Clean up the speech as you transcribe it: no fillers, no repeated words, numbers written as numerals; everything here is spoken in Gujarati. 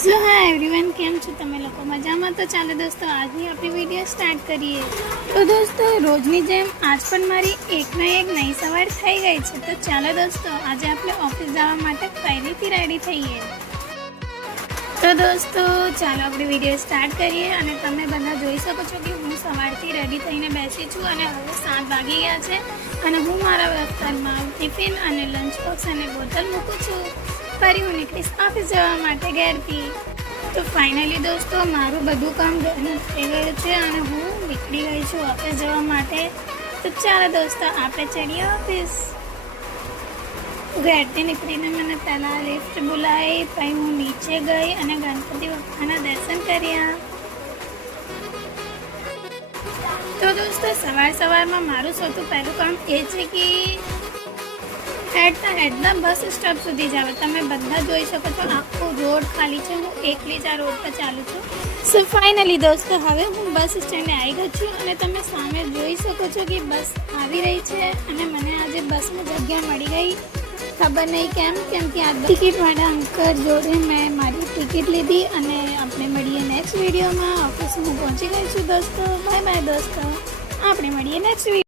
सो हाय एवरीवन, केम छो तमे लोको मजामां? तो चलो दोस्तों, આજની આપણી વિડીયો સ્ટાર્ટ કરીએ। તો દોસ્તો, રોજની જેમ આજ પણ મારી એકના એક નઈ સવાર થઈ ગઈ છે। તો ચાલો દોસ્તો, આજે આપણે ઓફિસ જવા માટે ફરીથી રેડી થઈએ। તો દોસ્તો, ચાલો આપણે વિડીયો સ્ટાર્ટ કરીએ। અને તમે બધા જોઈ શકો છો કે હું સવારથી રેડી થઈને બેસી છું અને હવે 7 વાગી ગયા છે અને હું મારા દફતરમાં ટિફિન અને લંચ બોક્સ અને બોટલ મૂકું છું। ફરી હું નીકળીશ ઓફિસ જવા માટે ઘરેથી। તો ફાઇનલી દોસ્તો, મારું બધું કામ ડન થઈ ગયું છે અને હું નીકળી ગઈ છું ઓફિસ જવા માટે। તો ચાલો દોસ્તો, આપણે ચડીએ ઓફિસ। ઘરેથી નીકળીને મને પહેલાં લિફ્ટ બોલાવી, પછી હું નીચે ગઈ અને ગણપતિ બાપાના દર્શન કર્યા। તો દોસ્તો, સવારમાં મારું સૌથી પહેલું કામ એ છે કે હેડના બસ સ્ટોપ સુધી જાવ। તમે બધા જોઈ શકો છો આખો રોડ ખાલી છે, હું એકલી જ આ રોડ પર ચાલું છું। સો ફાઇનલી દોસ્તો, હવે હું બસ સ્ટેન્ડે આવી ગઈ છું અને તમે સામે જોઈ શકો છો કે બસ આવી રહી છે અને મને આજે બસમાં જગ્યા મળી ગઈ। ખબર નહીં કેમ કે આ ટિકિટવાળા અંકલ જોડે મેં મારી ટિકિટ લીધી અને આપણે મળીએ નેક્સ્ટ વિડીયોમાં। ઓફિસ હું પહોંચી ગઈ છું દોસ્તો। બાય બાય દોસ્તો, આપણે મળીએ નેક્સ્ટ વિડીયો।